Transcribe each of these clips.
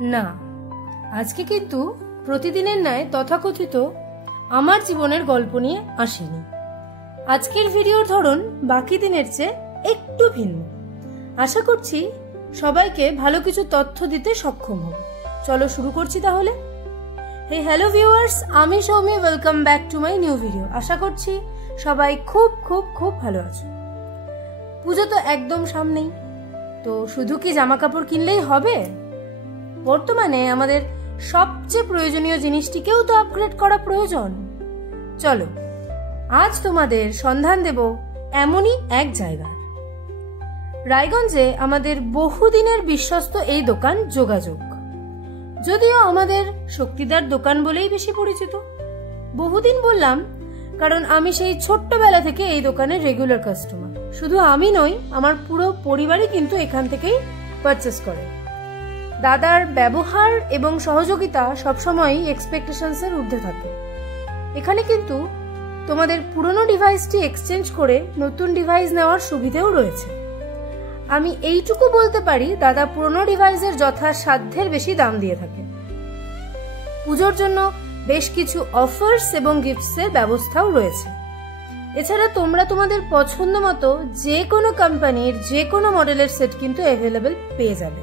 না, আজকে কিন্তু প্রতিদিনের ন্যায় তথাকথিত আমার জীবনের গল্প নিয়ে আসেনি। আজকের ভিডিওর ধরন বাকি দিনের চেয়ে একটু ভিন্ন। আশা করছি সবাইকে ভালো কিছু তথ্য দিতে সক্ষম হব। চলো শুরু করছি তাহলে। হ্যালো ভিউয়ার্স, আমি Soumi, welcome back to my new video. আশা করছি সবাই খুব খুব খুব ভালো আছো। পুজো তো একদম সামনেই, তো শুধু কি জামা কাপড় কিনলেই হবে? বর্তমানে আমাদের সবচেয়ে প্রয়োজনীয় জিনিসটিকেও তো আপগ্রেড করা প্রয়োজন। চলো আজ তোমাদের সন্ধান দেব এমনই এক জায়গার। রায়গঞ্জে আমাদের বহুদিনের বিশ্বস্ত এই দোকান যোগাযোগ, যদিও আমাদের শক্তিদার দোকান বলেই বেশি পরিচিত। বহুদিন বললাম কারণ আমি সেই ছোট্টবেলা থেকে এই দোকানের রেগুলার কাস্টমার। শুধু আমি নই, আমার পুরো পরিবারই কিন্তু এখান থেকেই পারচেস করে। দাদার ব্যবহার এবং সহযোগিতা সবসময়ই এক্সপেকটেশনসের ঊর্ধ্বে থাকে। এখানে কিন্তু তোমাদের পুরনো ডিভাইসটি এক্সচেঞ্জ করে নতুন ডিভাইস নেওয়ার সুবিধেও রয়েছে। আমি এইটুকু বলতে পারি, দাদা পুরনো ডিভাইসের যথাসাধ্যের বেশি দাম দিয়ে থাকে। পুজোর জন্য বেশ কিছু অফার্স এবং গিফটসের ব্যবস্থাও রয়েছে। এছাড়া তোমরা তোমাদের পছন্দ মতো যে কোনো কোম্পানির যে কোনো মডেলের সেট কিন্তু অ্যাভেলেবেল পেয়ে যাবে।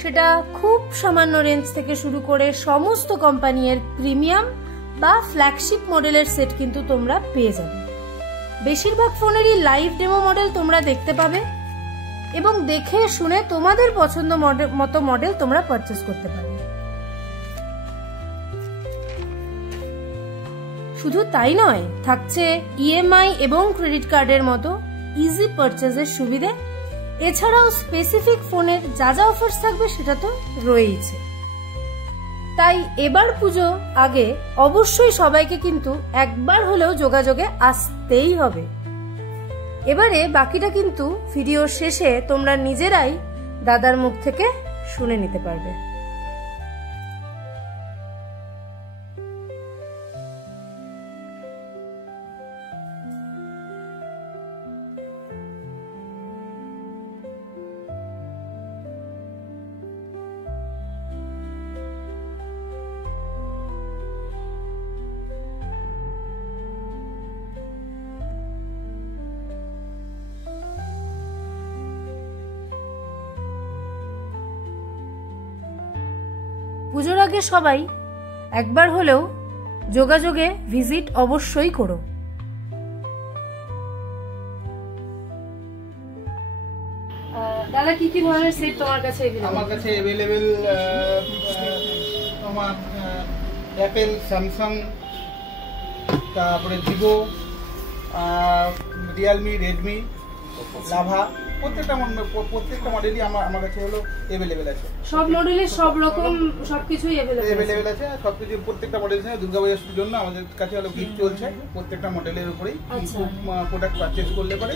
সেটা খুব সামান্য রেঞ্জ থেকে শুরু করে সমস্ত কোম্পানির প্রিমিয়াম বা ফ্ল্যাগশিপ মডেলের সেট কিন্তু তোমরা পেয়ে যাবে। বেশিরভাগ ফোনেরই লাইভ ডেমো মডেল তোমরা দেখতে পাবে এবং দেখে শুনে তোমাদের পছন্দ মতো মডেল তোমরা পারচেস করতে পারবে। শুধু তাই নয়, থাকছে ইএমআই এবং ক্রেডিট কার্ডের মতো ইজি পারচেজের সুবিধে। এছাড়াও স্পেসিফিক ফোনের যা যা অফার্স থাকবে সেটা তো রয়েইছে। তাই এবার পুজো আগে অবশ্যই সবাইকে কিন্তু একবার হলেও যোগাযোগে আসতেই হবে। এবারে বাকিটা কিন্তু ভিডিওর শেষে তোমরা নিজেরাই দাদার মুখ থেকে শুনে নিতে পারবে। পুজোর আগে সবাই একবার হলেও যোগাযোগে ভিজিট অবশ্যই করো। দাদা কি কি ধরনের সেট তোমার কাছে अवेलेबल? আমার কাছে अवेलेबल তোমার অ্যাপল, স্যামসাং, তারপরে ভিভো, রিয়েলমি, রেডমি, লাভা, প্রত্যেকটা মডেলই আমার কাছে হলো अवेलेबल আছে। সব মডেলের সব রকম সবকিছুই अवेलेबल আছে। সবকিছু প্রত্যেকটা মডেলের জন্য দুর্গাপূজার জন্য আমাদের কাছে হলো গিফট চলছে। প্রত্যেকটা মডেলের উপরেই প্রোডাক্ট পারচেজ করলে পরে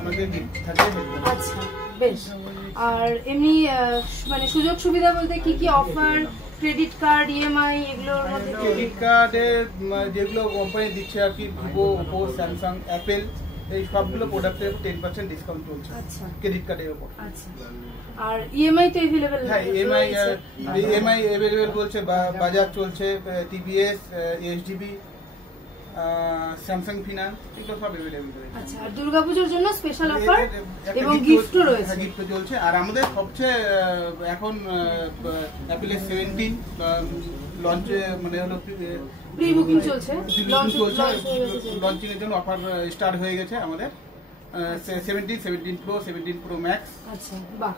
আমাদের গিফট থাকবে। আচ্ছা, বেশ। আর এমনি মানে সুযোগ সুবিধা বলতে কি কি অফার, ক্রেডিট কার্ড, ইএমআই এগুলোর মধ্যে? ক্রেডিট কার্ডে যেগুলো কোম্পানি দিচ্ছে আর কি, ভিভো, ওপো, স্যামসাং, অ্যাপেল, এই সবগুলো প্রোডাক্টের 10% ডিসকাউন্ট চলছে। আচ্ছা, ক্রেডিট কার্ডের উপর। আচ্ছা। আর ইএমআই তো अवेलेबल? হ্যাঁ, ইএমআই अवेलेबल বলছে, বাজাজ চলছে, টিভিএস, এসডিবি, স্যামসাং ফিনান্স, এগুলো সব अवेलेबल রয়েছে। আচ্ছা, আর দুর্গাপূজার জন্য স্পেশাল অফার এবং গিফটও রয়েছে। গিফট চলছে। আর আমাদের সবচেয়ে এখন অ্যাপেলের 17 লঞ্চ মানে হলো প্রি বুকিং চলছে, লঞ্চিং এর জন্য অফার স্টার্ট হয়ে গেছে আমাদের। 17 প্রো, 17 প্রো ম্যাক্স। আচ্ছা, বাহ,